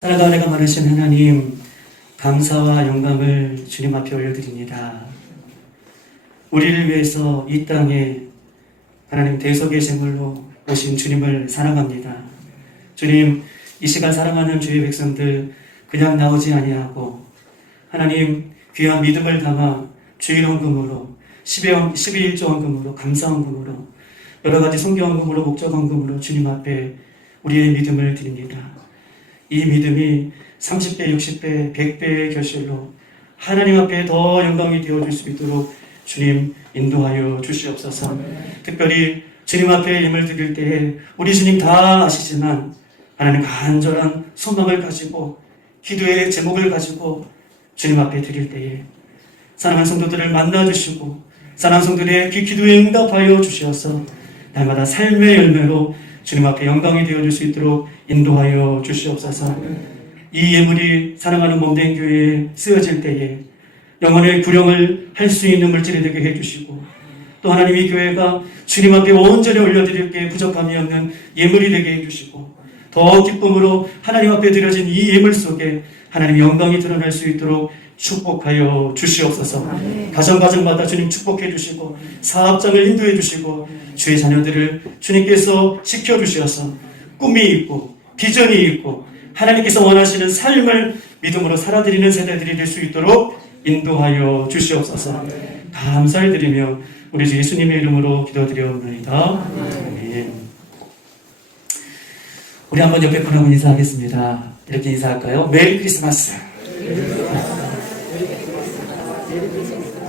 사랑과 은혜가 많으신 하나님, 감사와 영광을 주님 앞에 올려드립니다. 우리를 위해서 이 땅에 하나님 대속의 제물로 오신 주님을 사랑합니다. 주님, 이 시간 사랑하는 주의 백성들 그냥 나오지 아니하고 하나님 귀한 믿음을 담아 주일원금으로 12일조 원금으로 감사원금으로 여러가지 성경원금으로 목적원금으로 주님 앞에 우리의 믿음을 드립니다. 이 믿음이 30배, 60배, 100배의 결실로 하나님 앞에 더 영광이 되어줄 수 있도록 주님 인도하여 주시옵소서. 특별히 주님 앞에 힘을 드릴 때에 우리 주님 다 아시지만 하나님 간절한 소망을 가지고 기도의 제목을 가지고 주님 앞에 드릴 때에 사랑하는 성도들을 만나주시고 사랑하는 성도들의 기도에 응답하여 주시어서 날마다 삶의 열매로 주님 앞에 영광이 되어줄 수 있도록 인도하여 주시옵소서. 이 예물이 사랑하는 몸된 교회에 쓰여질 때에 영혼의 구령을 할 수 있는 물질이 되게 해주시고 또 하나님 이 교회가 주님 앞에 온전히 올려드릴 게 부족함이 없는 예물이 되게 해주시고 더 기쁨으로 하나님 앞에 드려진 이 예물 속에 하나님의 영광이 드러날 수 있도록 축복하여 주시옵소서. 가정마다 주님 축복해 주시고 사업장을 인도해 주시고 주의 자녀들을 주님께서 지켜주셔서 꿈이 있고 비전이 있고 하나님께서 원하시는 삶을 믿음으로 살아드리는 세대들이 될 수 있도록 인도하여 주시옵소서. 감사를 드리며 우리 주 예수님의 이름으로 기도드려옵나이다. 아멘. 우리 한번 옆에 분하고 인사하겠습니다. 이렇게 인사할까요? 메리 크리스마스.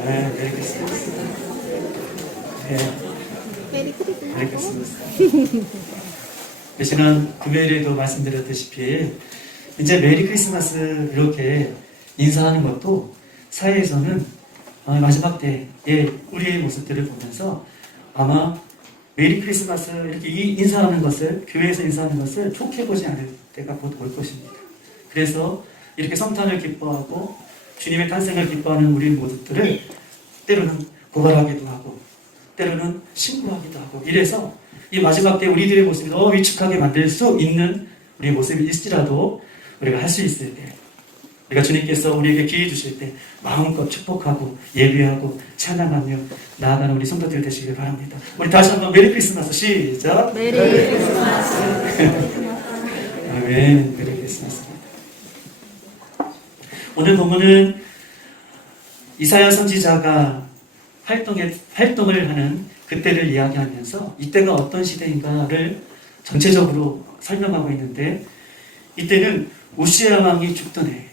네, 메리 크리스마스. 네. 메리 크리스마스. 지난 금요일에도 말씀드렸다시피 이제 메리 크리스마스 이렇게 인사하는 것도 사회에서는 마지막 때에 우리의 모습들을 보면서 아마 메리 크리스마스 이렇게 인사하는 것을 교회에서 인사하는 것을 좋게 보지 않을 때가 곧 올 것입니다. 그래서 이렇게 성탄을 기뻐하고 주님의 탄생을 기뻐하는 우리 모두들을 때로는 고발하기도 하고 때로는 신고하기도 하고 이래서 이 마지막 때 우리들의 모습이 더 위축하게 만들 수 있는 우리의 모습이 있을지라도 우리가 할 수 있을 때 우리가 주님께서 우리에게 기회 주실 때 마음껏 축복하고 예배하고 찬양하며 나아가는 우리 성도들 되시길 바랍니다. 우리 다시 한번 메리 크리스마스 시작. 메리 크리스마스. 아멘. 메리 크리스마스. 오늘 본문은 이사야 선지자가 활동을 하는 그때를 이야기하면서 이때가 어떤 시대인가를 전체적으로 설명하고 있는데 이때는 우시야 왕이 죽던 해예요.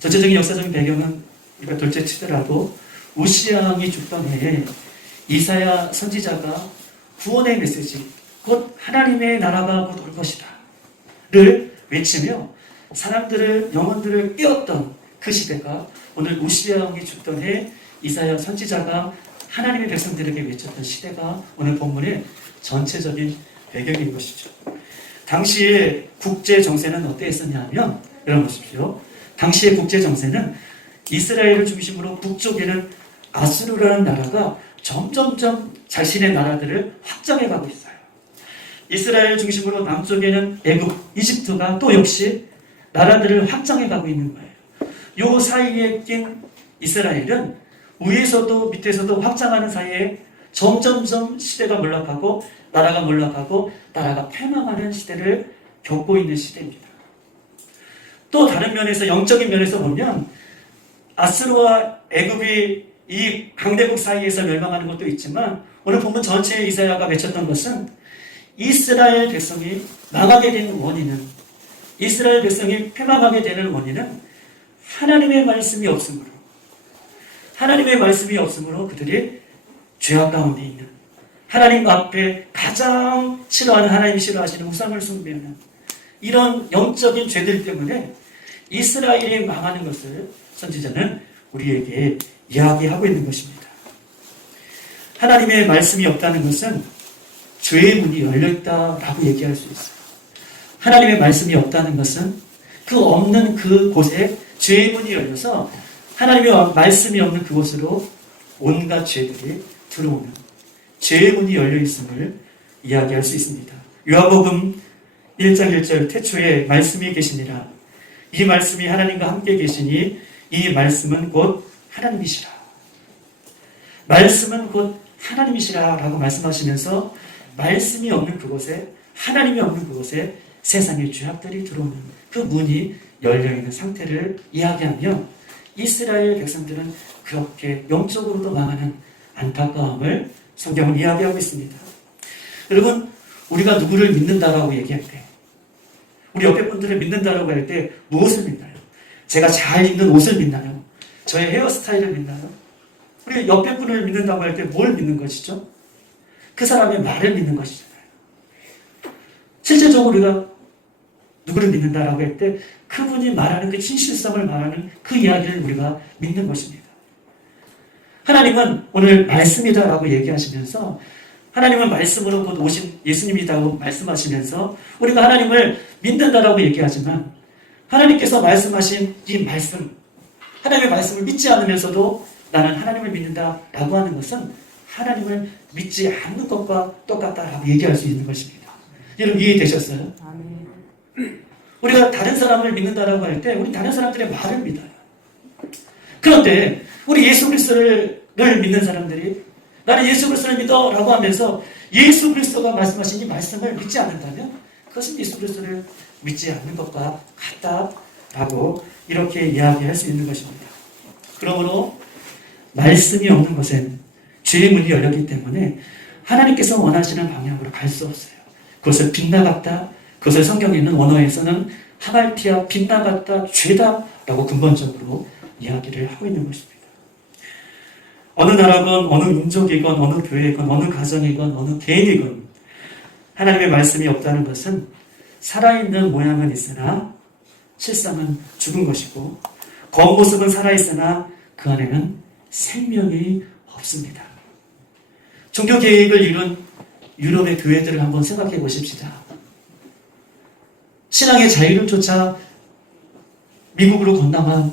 전체적인 역사적인 배경은 우리가 둘째 치더라도 우시야 왕이 죽던 해에 이사야 선지자가 구원의 메시지, 곧 하나님의 나라가 곧 올 것이다 를 외치며 사람들을 영혼들을 깨웠던 그 시대가 오늘 우시야 왕이 죽던 해 이사야 선지자가 하나님의 백성들에게 외쳤던 시대가 오늘 본문의 전체적인 배경인 것이죠. 당시의 국제 정세는 어땠었냐면 여러분 보십시오. 당시의 국제 정세는 이스라엘을 중심으로 북쪽에는 아수르라는 나라가 점점점 자신의 나라들을 확장해 가고 있어요. 이스라엘을 중심으로 남쪽에는 애굽, 이집트가 또 역시 나라들을 확장해 가고 있는 거예요. 요 사이에 낀 이스라엘은 위에서도 밑에서도 확장하는 사이에 점점점 시대가 몰락하고 나라가 패망하는 시대를 겪고 있는 시대입니다. 또 다른 면에서 영적인 면에서 보면 아수르와 애굽이 이 강대국 사이에서 멸망하는 것도 있지만 오늘 본문 전체에 이사야가 외쳤던 것은 이스라엘 백성이 망하게 되는 원인은 이스라엘 백성이 패망하게 되는 원인은 하나님의 말씀이 없으므로 그들이 죄악 가운데 있는 하나님 앞에 가장 싫어하는 하나님이 싫어하시는 우상을 숭배하는 이런 영적인 죄들 때문에 이스라엘이 망하는 것을 선지자는 우리에게 이야기하고 있는 것입니다. 하나님의 말씀이 없다는 것은 죄의 문이 열려있다라고 얘기할 수 있어요. 하나님의 말씀이 없다는 것은 그 없는 그곳에 죄의 문이 열려서 하나님의 말씀이 없는 그곳으로 온갖 죄들이 들어오는 죄의 문이 열려있음을 이야기할 수 있습니다. 요한복음 1장 1절 태초에 말씀이 계시니라. 이 말씀이 하나님과 함께 계시니 이 말씀은 곧 하나님이시라. 말씀은 곧 하나님이시라 라고 말씀하시면서 말씀이 없는 그곳에, 하나님이 없는 그곳에 세상의 죄악들이 들어오는 그 문이 열려있는 상태를 이야기하며 이스라엘 백성들은 그렇게 영적으로도 망하는 안타까움을 성경은 이야기하고 있습니다. 여러분, 우리가 누구를 믿는다라고 얘기할 때, 우리 옆에 분들을 믿는다라고 할 때 무엇을 믿나요? 제가 잘 입는 옷을 믿나요? 저의 헤어스타일을 믿나요? 우리 옆에 분을 믿는다고 할 때 뭘 믿는 것이죠? 그 사람의 말을 믿는 것이잖아요. 실제적으로 우리가 누구를 믿는다라고 할 때 그분이 말하는 그 진실성을 말하는 그 이야기를 우리가 믿는 것입니다. 하나님은 오늘 말씀이다라고 얘기하시면서, 하나님은 말씀으로 곧 오신 예수님이라고 말씀하시면서 우리가 하나님을 믿는다라고 얘기하지만, 하나님께서 말씀하신 이 말씀, 하나님의 말씀을 믿지 않으면서도 나는 하나님을 믿는다라고 하는 것은 하나님을 믿지 않는 것과 똑같다라고 얘기할 수 있는 것입니다. 여러분, 이해되셨어요? 우리가 다른 사람을 믿는다라고 할 때 우리 다른 사람들의 말을 믿어요. 그런데 우리 예수 그리스도를 믿는 사람들이 나는 예수 그리스도를 믿어 라고 하면서 예수 그리스도가 말씀하신 이 말씀을 믿지 않는다면 그것은 예수 그리스도를 믿지 않는 것과 같다라고 이렇게 이야기할 수 있는 것입니다. 그러므로 말씀이 없는 것엔 죄의 문이 열렸기 때문에 하나님께서 원하시는 방향으로 갈 수 없어요. 그것을 빗나갔다, 그것을 성경에 있는 원어에서는 하갈티아, 빗나갔다, 죄다라고 근본적으로 이야기를 하고 있는 것입니다. 어느 나라건 어느 민족이건 어느 교회건 어느 가정이건 어느 개인이건 하나님의 말씀이 없다는 것은 살아있는 모양은 있으나 실상은 죽은 것이고, 겉모습은 살아있으나 그 안에는 생명이 없습니다. 종교 계획을 이룬 유럽의 교회들을 한번 생각해 보십시다. 신앙의 자유를 쫓아 미국으로 건너간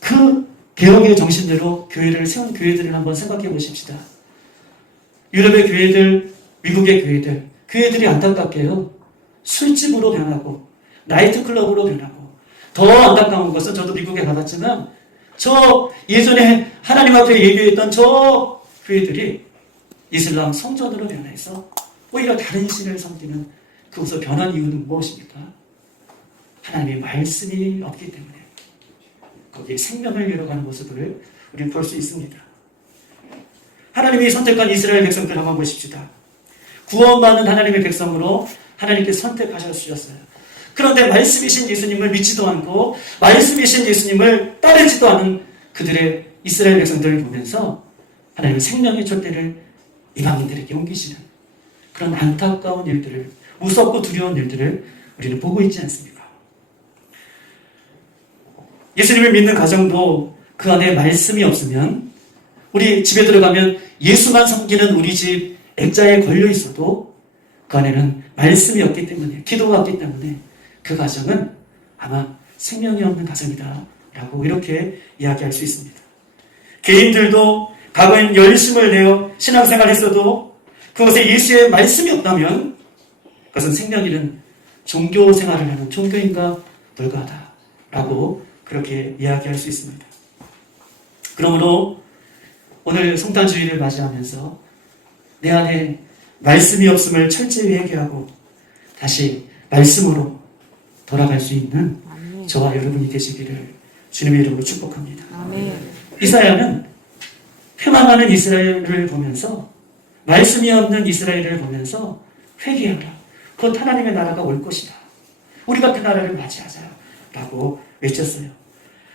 그 개혁의 정신대로 교회를 세운 교회들을 한번 생각해 보십시다. 유럽의 교회들, 미국의 교회들이 안타깝게요, 술집으로 변하고 나이트클럽으로 변하고, 더 안타까운 것은 저도 미국에 가봤지만 저 예전에 하나님 앞에 예배했던 저 교회들이 이슬람 성전으로 변해서 오히려 다른 신을 섬기는 그곳으로 변한 이유는 무엇입니까? 하나님의 말씀이 없기 때문에 거기에 생명을 잃어가는 모습을 우리는 볼 수 있습니다. 하나님이 선택한 이스라엘 백성들 한번 보십시다. 구원받는 하나님의 백성으로 하나님께서 선택하셨어요. 그런데 말씀이신 예수님을 믿지도 않고 말씀이신 예수님을 따르지도 않은 그들의 이스라엘 백성들을 보면서 하나님은 생명의 촛대를 이방인들에게 옮기시는 그런 안타까운 일들을, 무섭고 두려운 일들을 우리는 보고 있지 않습니까? 예수님을 믿는 가정도 그 안에 말씀이 없으면, 우리 집에 들어가면 예수만 섬기는 우리 집 액자에 걸려 있어도 그 안에는 말씀이 없기 때문에, 기도가 없기 때문에 그 가정은 아마 생명이 없는 가정이다 라고 이렇게 이야기할 수 있습니다. 개인들도 과거엔 열심을 내어 신앙생활을 했어도 그것에 예수의 말씀이 없다면 그것은 생명 잃은 종교생활을 하는 종교인과 불과하다라고 그렇게 이야기할 수 있습니다. 그러므로 오늘 성탄주의를 맞이하면서 내 안에 말씀이 없음을 철저히 회개하고 다시 말씀으로 돌아갈 수 있는 저와 여러분이 되시기를 주님의 이름으로 축복합니다. 이사야는 회망하는 이스라엘을 보면서, 말씀이 없는 이스라엘을 보면서 회개하라. 곧 하나님의 나라가 올 것이다. 우리가 그 나라를 맞이하자 라고 외쳤어요.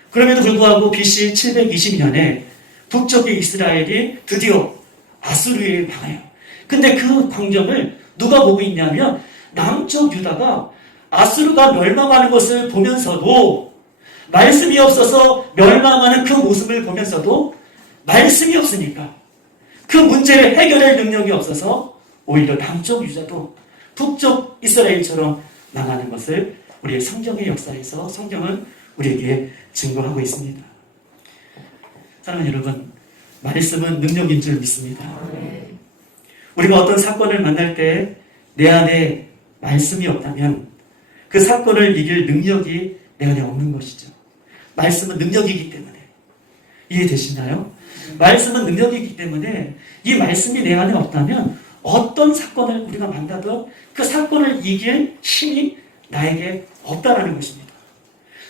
그럼에도 불구하고 BC 720년에 북쪽의 이스라엘이 드디어 아수르에 망해요. 근데 그 광경을 누가 보고 있냐면 남쪽 유다가 아수르가 멸망하는 것을 보면서도, 말씀이 없어서 멸망하는 그 모습을 보면서도 말씀이 없으니까 그 문제를 해결할 능력이 없어서 오히려 남쪽 유다도 북쪽 이스라엘처럼 망하는 것을 우리의 성경의 역사에서 성경은 우리에게 증거하고 있습니다. 사랑하는 여러분, 말씀은 능력인 줄 믿습니다. 우리가 어떤 사건을 만날 때 내 안에 말씀이 없다면 그 사건을 이길 능력이 내 안에 없는 것이죠. 말씀은 능력이기 때문에. 이해되시나요? 말씀은 능력이기 때문에 이 말씀이 내 안에 없다면 어떤 사건을 우리가 만나도 그 사건을 이길 힘이 나에게 없다라는 것입니다.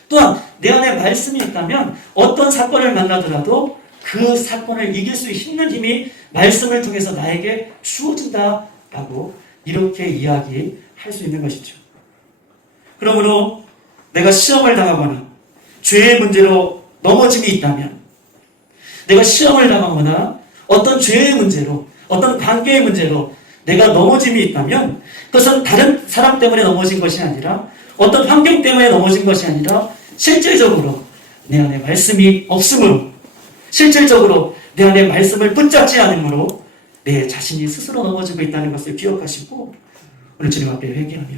또한 내 안에 말씀이 있다면 어떤 사건을 만나더라도 그 사건을 이길 수 있는 힘이 말씀을 통해서 나에게 주어진다라고 이렇게 이야기할 수 있는 것이죠. 그러므로 내가 시험을 당하거나 죄의 문제로 넘어짐이 있다면, 내가 시험을 당하거나 어떤 죄의 문제로, 어떤 관계의 문제로 내가 넘어짐이 있다면 그것은 다른 사람 때문에 넘어진 것이 아니라, 어떤 환경 때문에 넘어진 것이 아니라 실질적으로 내 안에 말씀이 없으므로, 실질적으로 내 안에 말씀을 붙잡지 않으므로 내 자신이 스스로 넘어지고 있다는 것을 기억하시고 오늘 주님 앞에 회개하며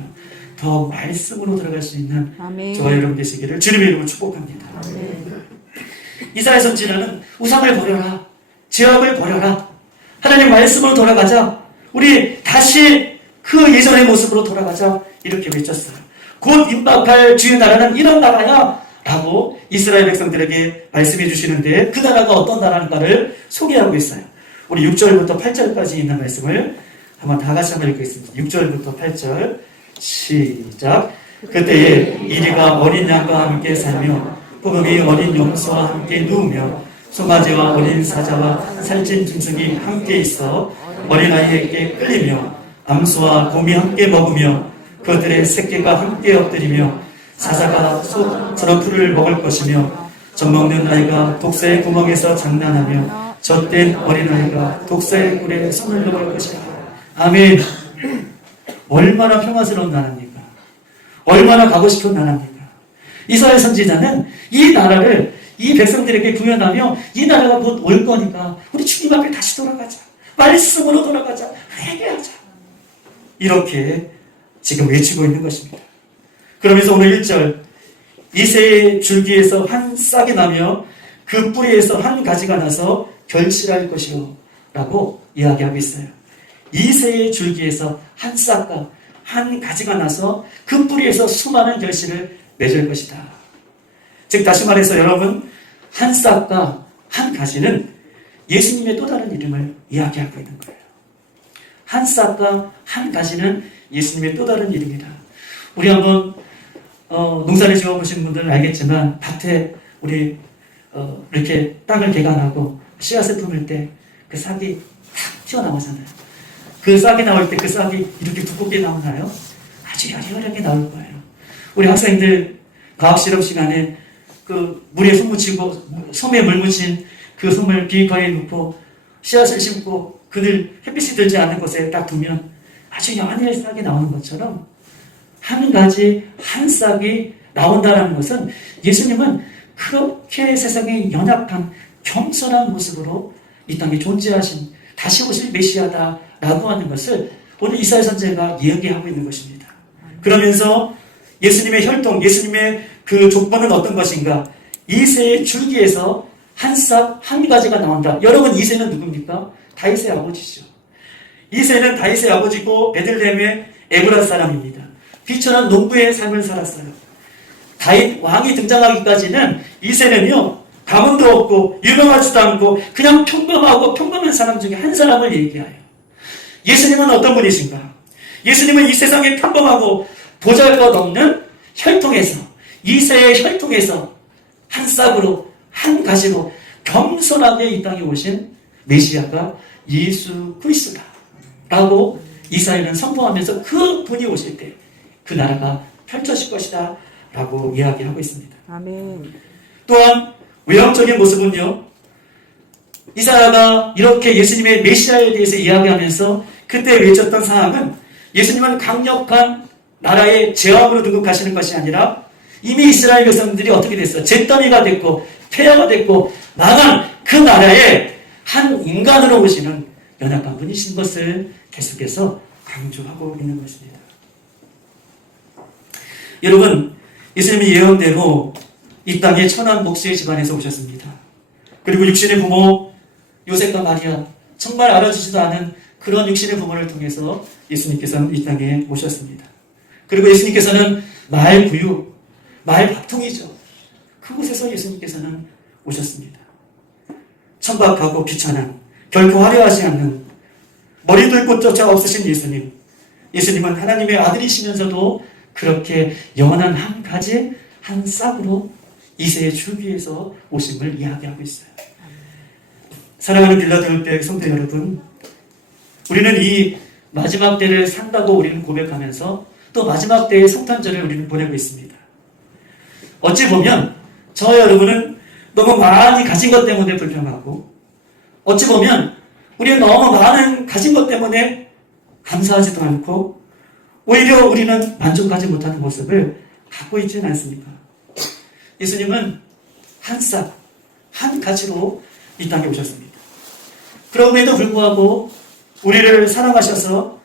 더 말씀으로 들어갈 수 있는 아멘. 저와 여러분 되시기를 주님의 이름으로 축복합니다. 아멘. 이사야 선지자는 우상을 버려라, 죄악을 버려라, 하나님 말씀으로 돌아가자, 우리 다시 그 예전의 모습으로 돌아가자, 이렇게 외쳤어요. 곧 임박할 주의 나라는 이런 나라야 라고 이스라엘 백성들에게 말씀해 주시는데, 그 나라가 어떤 나라인가를 소개하고 있어요. 우리 6절부터 8절까지 있는 말씀을 한번 다 같이 한번 읽겠습니다. 6절부터 8절 시작. 그때에 이리가 어린 양과 함께 살며 포금이 어린 염소와 함께 누우며 송아지와 어린 사자와 살찐 짐승이 함께 있어 어린아이에게 끌리며 암소와 곰이 함께 먹으며 그들의 새끼가 함께 엎드리며 사자가 소처럼 풀을 먹을 것이며 젖먹는 아이가 독사의 구멍에서 장난하며 젖된 어린아이가 독사의 꿀에 손을 넣을 것이다. 아멘. 얼마나 평화스러운 나라입니까? 얼마나 가고 싶은 나라입니까? 이사야 선지자는 이 나라를 이 백성들에게 구현하며 이 나라가 곧 올 거니까 우리 주님 앞에 다시 돌아가자, 말씀으로 돌아가자, 회개하자, 이렇게 지금 외치고 있는 것입니다. 그러면서 오늘 1절, 이새의 줄기에서 한 싹이 나며 그 뿌리에서 한 가지가 나서 결실할 것이요 라고 이야기하고 있어요. 이새의 줄기에서 한 싹과 한 가지가 나서 그 뿌리에서 수많은 결실을 맺을 것이다. 즉 다시 말해서 여러분, 한 싹과 한 가지는 예수님의 또 다른 이름을 이야기하고 있는 거예요. 한 싹과 한 가지는 예수님의 또 다른 이름이다. 우리 한번 농사를 지어보신 분들은 알겠지만 밭에 우리 이렇게 땅을 개간하고 씨앗을 품을 때 그 싹이 탁 튀어나오잖아요. 그 싹이 나올 때 그 싹이 이렇게 두껍게 나오나요? 아주 여리여리하게 나올 거예요. 우리 학생들 과학 실험 시간에 그 물에 손 묻히고 솜에 물 묻힌 그 솜을 비커에 넣고 씨앗을 심고 그늘 햇빛이 들지 않는 곳에 딱 두면 아주 연일 싹이 나오는 것처럼 한 가지 한 싹이 나온다는 것은 예수님은 그렇게 세상에 연약한 겸손한 모습으로 이 땅에 존재하신 다시 오실 메시아다라고 하는 것을 오늘 이사야 선지자가 이야기하고 있는 것입니다. 그러면서 예수님의 혈통, 예수님의 그 족보는 어떤 것인가? 이새의 줄기에서 한 싹, 한 가지가 나온다. 여러분, 이새는 누굽니까? 다윗의 아버지죠. 이새는 다윗의 아버지고 베들레헴의 에브라 사람입니다. 비천한 농부의 삶을 살았어요. 다윗 왕이 등장하기까지는 이새는요, 가문도 없고 유명하지도 않고 그냥 평범하고 평범한 사람 중에 한 사람을 얘기해요. 예수님은 어떤 분이신가? 예수님은 이 세상에 평범하고 보잘것없는 혈통에서, 이새의 혈통에서 한 싹으로, 한 가지로 겸손하게 이 땅에 오신 메시아가 예수 그리스도다 라고 이사야는 선포하면서 그 분이 오실 때 그 나라가 펼쳐질 것이다 라고 이야기하고 있습니다. 아멘. 또한 외형적인 모습은요, 이사야가 이렇게 예수님의 메시아에 대해서 이야기하면서 그때 외쳤던 사항은 예수님은 강력한 나라의 제왕으로 등극하시는 것이 아니라 이미 이스라엘 백성들이 어떻게 됐어? 잿더미가 됐고 폐하가 됐고 망한 그 나라에 한 인간으로 오시는 연약한 분이신 것을 계속해서 강조하고 있는 것입니다. 여러분, 예수님이 예언대로 이 땅에 천한 목수의 집안에서 오셨습니다. 그리고 육신의 부모 요셉과 마리아, 정말 알아주지도 않은 그런 육신의 부모를 통해서 예수님께서는 이 땅에 오셨습니다. 그리고 예수님께서는 마을 구유, 마을 밥통이죠. 그곳에서 예수님께서는 오셨습니다. 천박하고 귀찮은, 결코 화려하지 않는, 머리둘 곳조차 없으신 예수님. 예수님은 하나님의 아들이시면서도 그렇게 연한 한 가지, 한 싹으로 이새의 줄기에서 오심을 이야기하고 있어요. 사랑하는 빌라델피아 성도 여러분, 우리는 이 마지막 때를 산다고 우리는 고백하면서 또 마지막 때의 성탄절을 우리는 보내고 있습니다. 어찌 보면 저와 여러분은 너무 많이 가진 것 때문에 불평하고, 어찌 보면 우리는 너무 많은 가진 것 때문에 감사하지도 않고, 오히려 우리는 만족하지 못하는 모습을 갖고 있지는 않습니까? 예수님은 한 싹, 한 가지로 이 땅에 오셨습니다. 그럼에도 불구하고 우리를 사랑하셔서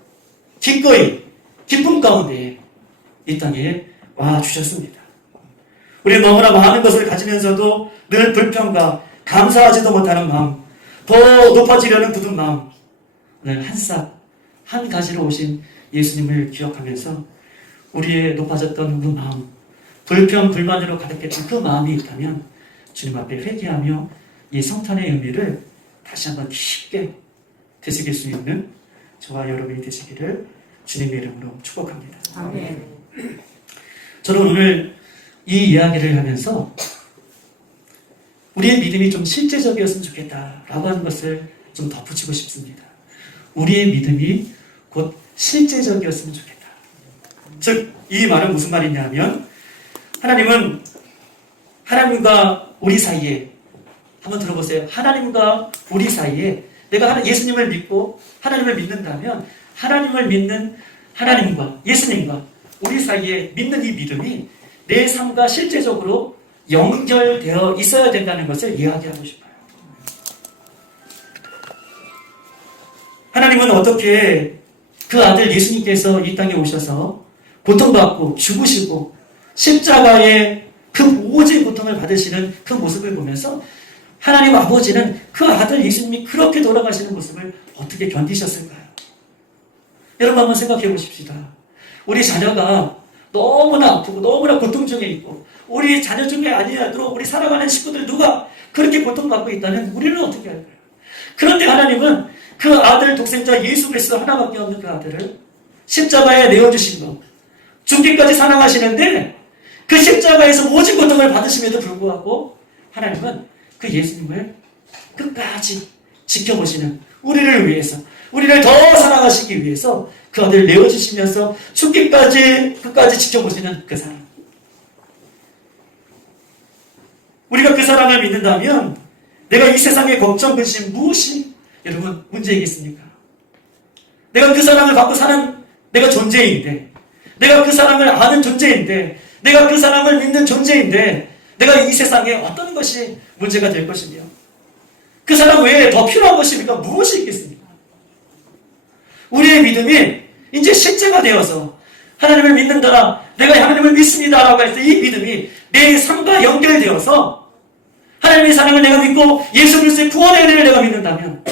기꺼이 기쁨 가운데 이 땅에 와 주셨습니다. 우리는 너무나 많은 것을 가지면서도 늘 불평과 감사하지도 못하는 마음, 더 높아지려는 굳은 마음, 오늘 한 싹, 한 가지로 오신 예수님을 기억하면서 우리의 높아졌던 그 마음, 불평, 불만으로 가득했던 그 마음이 있다면 주님 앞에 회개하며 이 성탄의 의미를 다시 한번 깊게 되새길 수 있는 저와 여러분이 되시기를 주님의 이름으로 축복합니다. 아멘. 저는 오늘 이 이야기를 하면서 우리의 믿음이 좀 실제적이었으면 좋겠다라고 하는 것을 좀 덧붙이고 싶습니다. 우리의 믿음이 곧 실제적이었으면 좋겠다. 즉, 이 말은 무슨 말이냐면 하나님은 하나님과 우리 사이에, 한번 들어보세요. 하나님과 우리 사이에 내가 예수님을 믿고 하나님을 믿는다면 하나님을 믿는 하나님과 예수님과 우리 사이에 믿는 이 믿음이 내 삶과 실제적으로 연결되어 있어야 된다는 것을 이야기하고 싶어요. 하나님은 어떻게 그 아들 예수님께서 이 땅에 오셔서 고통받고 죽으시고 십자가의 그 오직 고통을 받으시는 그 모습을 보면서 하나님 아버지는 그 아들 예수님이 그렇게 돌아가시는 모습을 어떻게 견디셨을까요? 여러분 한번 생각해 보십시다. 우리 자녀가 너무나 아프고 너무나 고통 중에 있고 우리 자녀 중에 아니라도 우리 사랑하는 식구들 누가 그렇게 고통받고 있다면 우리는 어떻게 할까요? 그런데 하나님은 그 아들 독생자 예수 그리스도 하나밖에 없는 그 아들을 십자가에 내어주신 것, 죽기까지 사랑하시는데 그 십자가에서 모진 고통을 받으심에도 불구하고 하나님은 그 예수님을 끝까지 지켜보시는, 우리를 위해서, 우리를 더 사랑하시기 위해서 그 아들을 내어주시면서 죽기까지 끝까지 지켜보시는 그 사랑. 우리가 그 사랑을 믿는다면 내가 이 세상의 걱정, 근심 무엇이 여러분 문제이겠습니까? 내가 그 사랑을 받고 사는 내가 존재인데, 내가 그 사랑을 아는 존재인데, 내가 그 사랑을 믿는 존재인데 내가 이 세상에 어떤 것이 문제가 될 것이며 그 사랑 외에 더 필요한 것입니까? 무엇이 있겠습니까? 우리의 믿음이 이제 실제가 되어서 하나님을 믿는다, 내가 하나님을 믿습니다 라고 해서 이 믿음이 내 삶과 연결되어서 하나님의 사랑을 내가 믿고 예수 그리스도의 구원의 은혜를 내가 믿는다면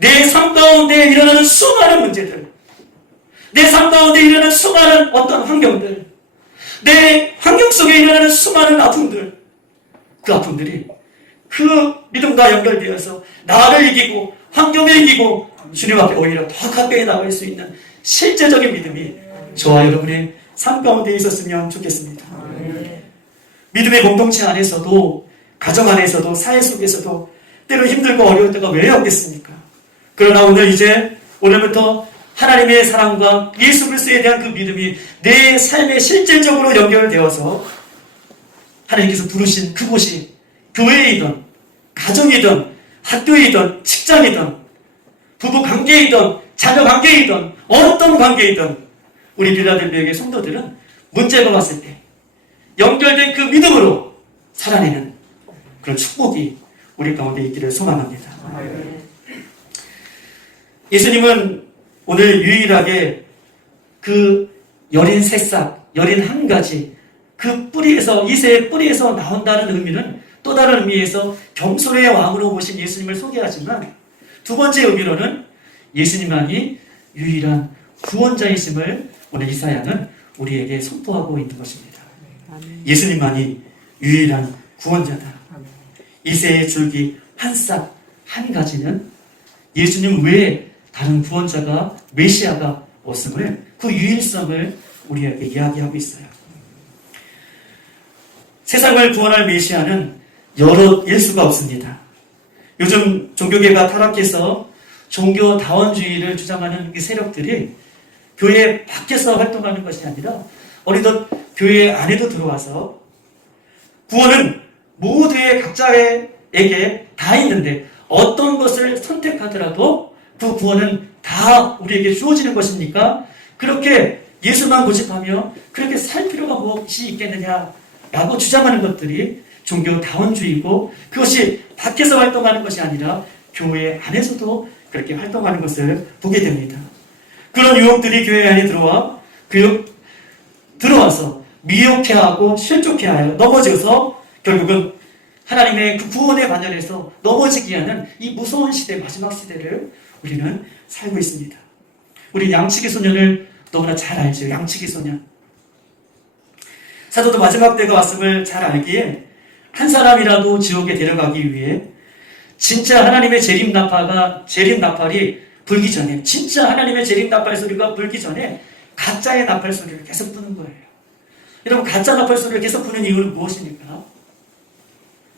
내 삶 가운데 일어나는 수많은 문제들, 내 삶 가운데 일어나는 수많은 어떤 환경들, 내 환경 속에 일어나는 수많은 아픔들, 그 아픔들이 그 믿음과 연결되어서 나를 이기고 환경을 이기고 주님 앞에 오히려 더 가까이 나갈 수 있는 실제적인 믿음이 저와 여러분의 삶 가운데 있었으면 좋겠습니다. 믿음의 공동체 안에서도, 가정 안에서도, 사회 속에서도 때로 힘들고 어려울 때가 왜 없겠습니까? 그러나 오늘부터 하나님의 사랑과 예수 그리스도에 대한 그 믿음이 내 삶에 실질적으로 연결되어서 하나님께서 부르신 그곳이 교회이든 가정이든 학교이든 직장이든 부부 관계이든 자녀 관계이든 어떤 관계이든 우리 빌라델피아의 성도들은 문제가 왔을 때 연결된 그 믿음으로 살아내는 그런 축복이 우리 가운데 있기를 소망합니다. 예수님은 오늘 유일하게 그 여린 새싹, 여린 한 가지, 그 뿌리에서, 이새의 뿌리에서 나온다는 의미는 또 다른 의미에서 겸손의 왕으로 모신 예수님을 소개하지만 두 번째 의미로는 예수님만이 유일한 구원자이심을 오늘 이사야는 우리에게 선포하고 있는 것입니다. 예수님만이 유일한 구원자다. 이새의 줄기 한 싹 한 가지는 예수님 외에 다른 구원자가 메시아가 없음을, 그 유일성을 우리에게 이야기하고 있어요. 세상을 구원할 메시아는 여럿일 수가 없습니다. 요즘 종교계가 타락해서 종교다원주의를 주장하는 이 세력들이 교회 밖에서 활동하는 것이 아니라 어느덧 교회 안에도 들어와서 구원은 모두의 각자에게 다 있는데 어떤 것을 선택하더라도 그 구원은 다 우리에게 주어지는 것입니까? 그렇게 예수만 고집하며 그렇게 살 필요가 무엇이 있겠느냐라고 주장하는 것들이 종교다원주의고, 그것이 밖에서 활동하는 것이 아니라 교회 안에서도 그렇게 활동하는 것을 보게 됩니다. 그런 유혹들이 교회 안에 들어와서 미혹해하고 실족해하여 넘어져서 결국은 하나님의 그 구원의 반열에서 넘어지게 하는 이 무서운 시대, 마지막 시대를 우리는 살고 있습니다. 우리 양치기 소년을 너무나 잘 알죠. 양치기 소년. 사도도 마지막 때가 왔음을 잘 알기에 한 사람이라도 지옥에 데려가기 위해 진짜 하나님의 재림나팔이 불기 전에, 진짜 하나님의 재림나팔 소리가 불기 전에 가짜의 나팔 소리를 계속 부는 거예요. 여러분, 가짜 나팔 소리를 계속 부는 이유는 무엇입니까?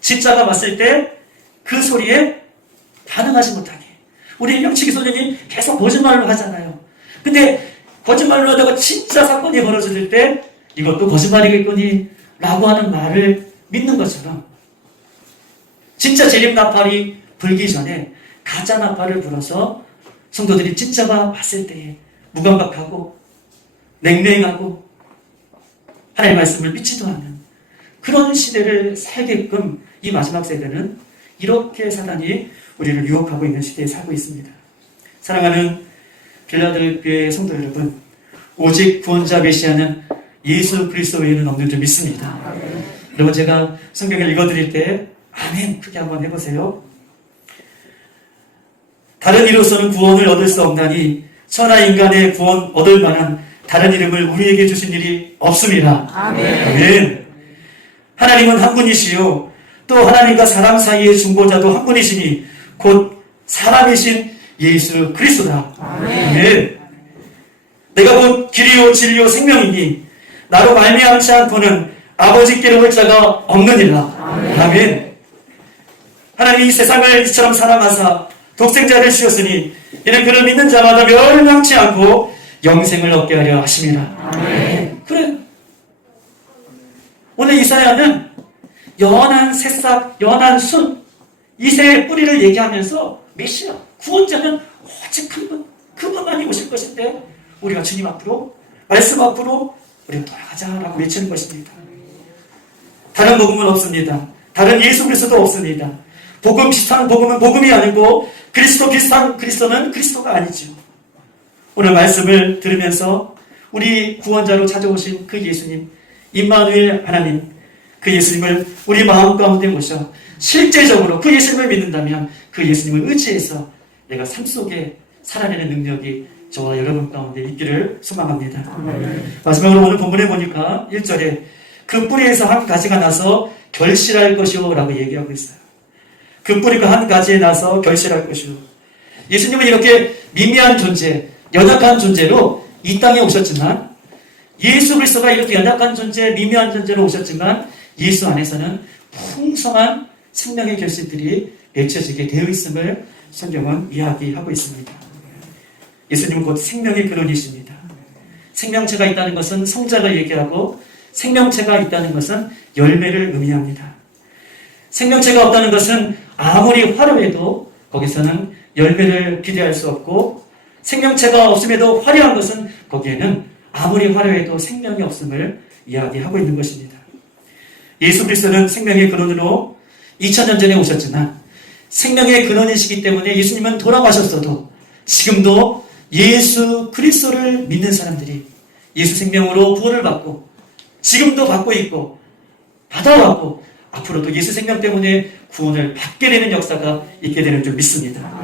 진짜가 왔을 때 그 소리에 반응하지 못하게. 우리 양치기 소년이 계속 거짓말로 하잖아요. 근데 거짓말로 하다가 진짜 사건이 벌어질 때 이것도 거짓말이겠거니 라고 하는 말을 믿는 것처럼, 진짜 재림나팔이 불기 전에 가짜 나팔을 불어서 성도들이 진짜가 왔을 때에 무감각하고 냉랭하고 하나님의 말씀을 믿지도 않는 그런 시대를 살게끔 이 마지막 세대는 이렇게 사단이 우리를 유혹하고 있는 시대에 살고 있습니다. 사랑하는 빌라델피아의 성도 여러분, 오직 구원자 메시아는 예수 그리스도 외에는 없는 줄 믿습니다. 여러분, 제가 성경을 읽어드릴 때 아멘 크게 한번 해보세요. 다른 이로서는 구원을 얻을 수 없나니 천하 인간의 구원 얻을 만한 다른 이름을 우리에게 주신 일이 없습니다. 아멘. 아멘. 하나님은 한 분이시요 또 하나님과 사람 사이의 중보자도 한 분이시니 곧 사람이신 예수 그리스도다. 아멘. 아멘. 내가 곧 길이요 진리요 생명이니 나로 말미암지 않고는 아버지께로 올 자가 없느니라. 아멘. 아멘. 하나님이 이 세상을 이처럼 사랑하사 독생자를 주셨으니 이는 그를 믿는 자마다 멸망치 않고 영생을 얻게 하려 하심이라. 아멘. 그래, 오늘 이사야는 연한 새싹, 연한 순, 이새의 뿌리를 얘기하면서 메시아, 구원자는 오직 한 분, 그분만이 오실 것인데 우리가 주님 앞으로, 말씀 앞으로 우리가 돌아가자라고 외치는 것입니다. 다른 복음은 없습니다. 다른 예수 그리스도도 없습니다. 복음 비슷한 복음은 복음이 아니고 그리스도 비슷한 그리스도는 그리스도가 아니죠. 오늘 말씀을 들으면서 우리 구원자로 찾아오신 그 예수님, 임마누엘 하나님, 그 예수님을 우리 마음 가운데 모셔 실제적으로 그 예수님을 믿는다면 그 예수님을 의지해서 내가 삶 속에 살아내는 능력이 저와 여러분 가운데 있기를 소망합니다. 마지막으로 오늘 본문에 보니까 1절에 그 뿌리에서 한 가지가 나서 결실할 것이오 라고 얘기하고 있어요. 그 뿌리가 한 가지에 나서 결실할 것이오. 예수님은 이렇게 미미한 존재, 연약한 존재로 이 땅에 오셨지만, 예수 그리스도가 이렇게 연약한 존재, 미미한 존재로 오셨지만 예수 안에서는 풍성한 생명의 결실들이 맺혀지게 되어 있음을 성경은 이야기하고 있습니다. 예수님은 곧 생명의 근원이십니다. 생명체가 있다는 것은 성자를 얘기하고, 생명체가 있다는 것은 열매를 의미합니다. 생명체가 없다는 것은 아무리 화려해도 거기서는 열매를 기대할 수 없고, 생명체가 없음에도 화려한 것은 거기에는 아무리 화려해도 생명이 없음을 이야기하고 있는 것입니다. 예수 그리스도는 생명의 근원으로 2000년 전에 오셨지만 생명의 근원이시기 때문에 예수님은 돌아가셨어도 지금도 예수 그리스도를 믿는 사람들이 예수 생명으로 구원을 받고 지금도 받고 있고 받아왔고 앞으로도 예수 생명 때문에 구원을 받게 되는 역사가 있게 되는 줄 믿습니다.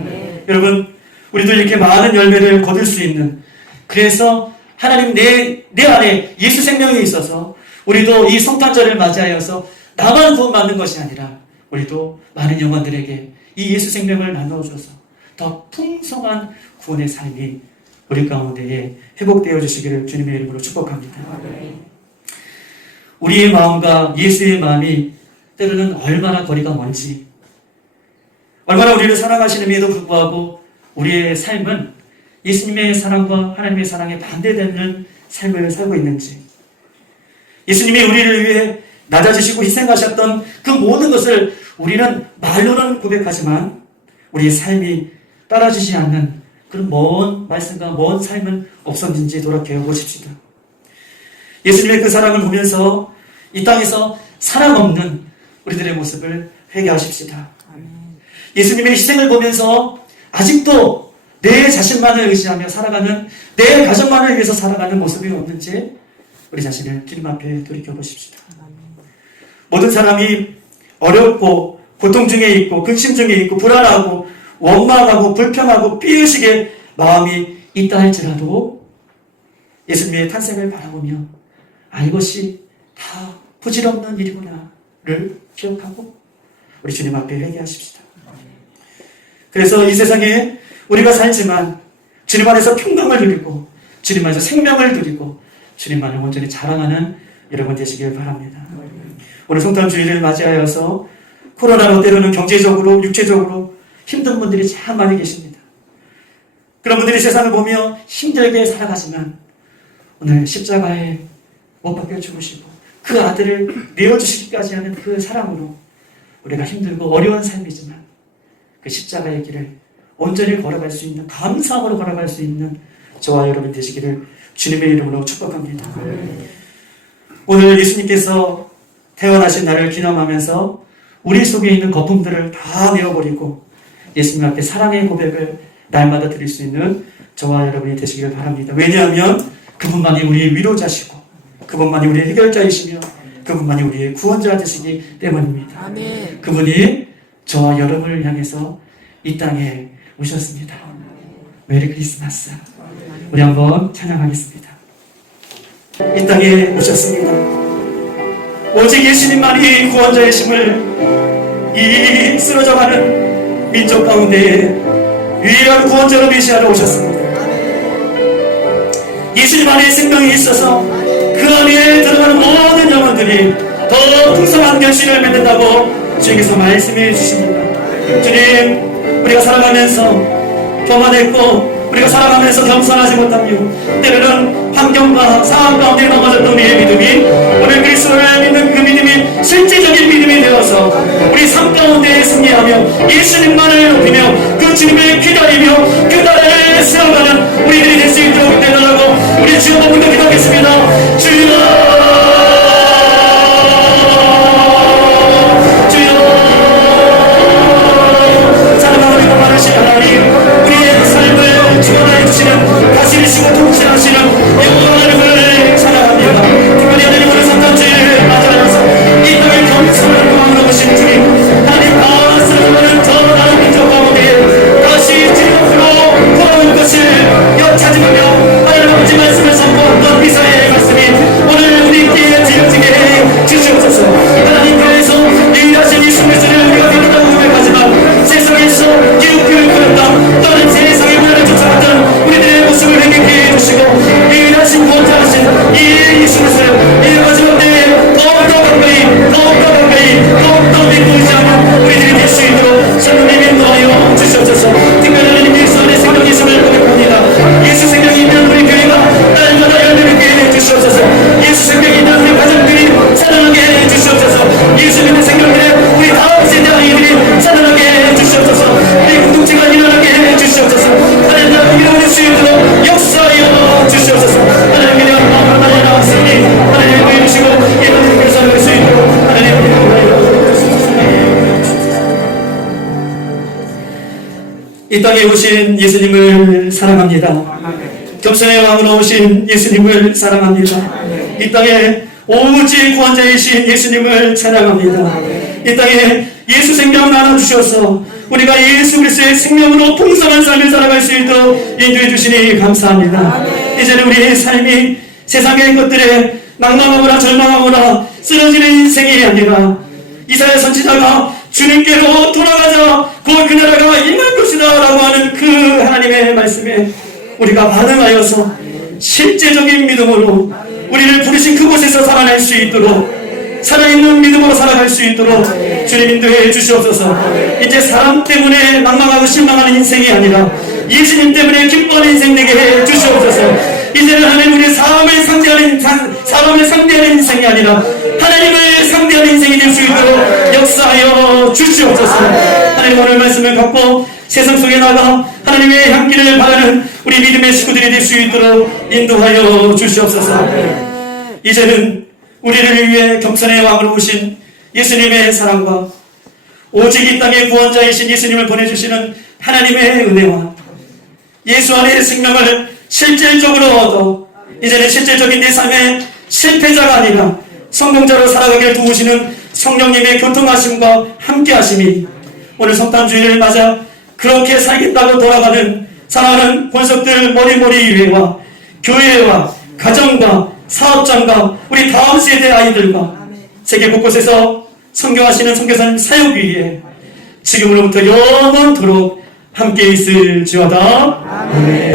여러분, 우리도 이렇게 많은 열매를 거둘 수 있는, 그래서 하나님 내 안에 예수 생명이 있어서 우리도 이 성탄절을 맞이하여서 나만 구원받는 것이 아니라 우리도 많은 영혼들에게 이 예수 생명을 나누어줘서 더 풍성한 구원의 삶이 우리 가운데에 회복되어 주시기를 주님의 이름으로 축복합니다. 우리의 마음과 예수의 마음이 때로는 얼마나 거리가 먼지, 얼마나 우리를 사랑하시는데도 불구하고 우리의 삶은 예수님의 사랑과 하나님의 사랑에 반대되는 삶을 살고 있는지, 예수님이 우리를 위해 낮아지시고 희생하셨던 그 모든 것을 우리는 말로는 고백하지만 우리의 삶이 따라지지 않는 그런 먼 말씀과 먼 삶은 없었는지 돌아보아 보십시다. 예수님의 그 사랑을 보면서 이 땅에서 사랑 없는 우리들의 모습을 회개하십시다. 예수님의 희생을 보면서 아직도 내 자신만을 의지하며 살아가는, 내 가정만을 위해서 살아가는 모습이 없는지 우리 자신을 주님 앞에 돌이켜보십시다. 모든 사람이 어렵고 고통 중에 있고 근심 중에 있고 불안하고 원망하고 불평하고 삐으시게 마음이 있다 할지라도 예수님의 탄생을 바라보며 이것이 다 부질없는 일이구나를 기억하고 우리 주님 앞에 회개하십시다. 그래서 이 세상에 우리가 살지만 주님 안에서 평강을 누리고 주님 안에서 생명을 누리고 주님만을 온전히 자랑하는 여러분 되시길 바랍니다. 오늘 성탄주의를 맞이하여서 코로나로 때로는 경제적으로 육체적으로 힘든 분들이 참 많이 계십니다. 그런 분들이 세상을 보며 힘들게 살아가지만 오늘 십자가에 못 박혀 죽으시고 그 아들을 내어주시기까지 하는 그 사랑으로 우리가 힘들고 어려운 삶이지만 그 십자가의 길을 온전히 걸어갈 수 있는, 감사함으로 걸어갈 수 있는 저와 여러분 되시기를 주님의 이름으로 축복합니다. 오늘 예수님께서 태어나신 날을 기념하면서 우리 속에 있는 거품들을 다 내어버리고 예수님 앞에 사랑의 고백을 날마다 드릴 수 있는 저와 여러분이 되시기를 바랍니다. 왜냐하면 그분만이 우리의 위로자시고 그분만이 우리의 해결자이시며 그분만이 우리의 구원자 되시기 때문입니다. 아멘. 그분이 저와 여러분을 향해서 이 땅에 오셨습니다. 메리 크리스마스. 우리 한번 찬양하겠습니다. 이 땅에 오셨습니다. 오직 예수님만이 구원자이심을 이 쓰러져가는 민족 가운데 유일한 구원자로 메시아로 오셨습니다. 예수님 안에 생명이 있어서 그 안에 들어가는 모든 영혼들이 더 풍성한 결실을 맺는다고 주님께서 말씀해 주십니다. 주님, 우리가 살아가면서 교만했고 우리가 살아가면서 겸손하지 못하며 때로는 환경과 상황 가운데 넘어졌던 우리의 믿음이 오늘 그리스도를 믿는 그 믿음이 실제적인 믿음이 되어서 우리 삶 가운데 승리하며 예수님만을 높이며 그 주님을 기다리며 그 나라를 세워가는 우리들이 될 수 있도록 되달라고 우리 주여 한번더 기도하겠습니다. 주여, 다스리시고 통치하시는 영원한 하나님을 찬양합니다. 특별히 하나님 오늘 성탄절을 맞이하면서 이 땅의 겸손한 공항으로 오신 주님, 하나님 다 쓰러져가는 저 나라 민족 가운데 다시 주님 앞으로 돌아올 것을 찾으며 하나님 아버지 말씀을 선포했던 미사의 말씀이 오늘 우리께 지어지게 해 주시옵소서. 하나님께서 일하신 이 순례자를 우리가 믿는다고 고백하지만 세상에서 기독교를 그렸다 또는 세상의 문화를 쫓아갔던 우리들의 모습을 회개케 해주시고 일하신 구원자하신 이 예수님을 이 마지막 때에 더욱더 믿고 의지하는 우리들이 될 수 있도록 성령님이 인도하여 주시옵소서. 특별히 하나님 예수 안에 생명이 있음을 고백합니다. 예수 생명이 있는 우리 교회가 날마다 열매맺게 해주시옵소서. 예수 생명이 있는 우리 가정들이 살아나게 해주시옵소서. 예수 믿는 생명들의 우리 다음 세대 아이들이 살아나게 해주시옵소서. 우리 공동체가 일어나게 해주시옵소서. 하나님 이름을 수 있도록 역사하여 주시옵소서. 하나님 그냥 하나님 나왔으니 하나님 보여주시고 예배드리며 살아갈 수 있도록 하나님 이름으로 이 땅에 오신 예수님을 사랑합니다. 겸손의 왕으로 오신 예수님을 사랑합니다. 이 땅에 오직 구원자이신 예수님을 찬양합니다. 이 땅에 예수 생명 나눠주셔서 우리가 예수 그리스도의 생명으로 풍성한 삶을 살아갈 수 있도록 인도해 주시니 감사합니다. 이제는 우리의 삶이 세상의 것들에 낭망하거나 절망하거나 쓰러지는 인생이 아니라 이사야 선지자가 주님께로 돌아가자 곧 그 나라가 임할 것이다 라고 하는 그 하나님의 말씀에 우리가 반응하여서 실제적인 믿음으로 우리를 부르신 그곳에서 살아날 수 있도록 살아있는 믿음으로 살아갈 수 있도록 주님 인도해 주시옵소서. 이제 사람 때문에 낭망하고 실망하는 인생이 아니라 예수님 때문에 기뻐하는 인생 되게 해 주시옵소서. 이제는 하나님 우리 사람을 상대하는 인생이 아니라 하나님을 상대하는 인생이 될 수 있도록 역사하여 주시옵소서. 하나님 오늘 말씀을 갖고 세상 속에 나가 하나님의 향기를 바라는 우리 믿음의 식구들이 될 수 있도록 인도하여 주시옵소서. 이제는 우리를 위해 겸손의 왕으로 오신 예수님의 사랑과 오직 이 땅의 구원자이신 예수님을 보내주시는 하나님의 은혜와 예수 안의 생명을 실질적으로 얻어 이제는 실질적인 내 삶의 실패자가 아니라 성공자로 살아가길 도우시는 성령님의 교통하심과 함께하심이 오늘 성탄주의를 맞아 그렇게 살겠다고 돌아가는 사랑하는 권속들 머리머리 위에와 교회와 가정과 사업장과 우리 다음 세대 아이들과 세계 곳곳에서 선교하시는 선교사님 사역 위에 지금으로부터 영원토록 함께 있을지어다. 아멘.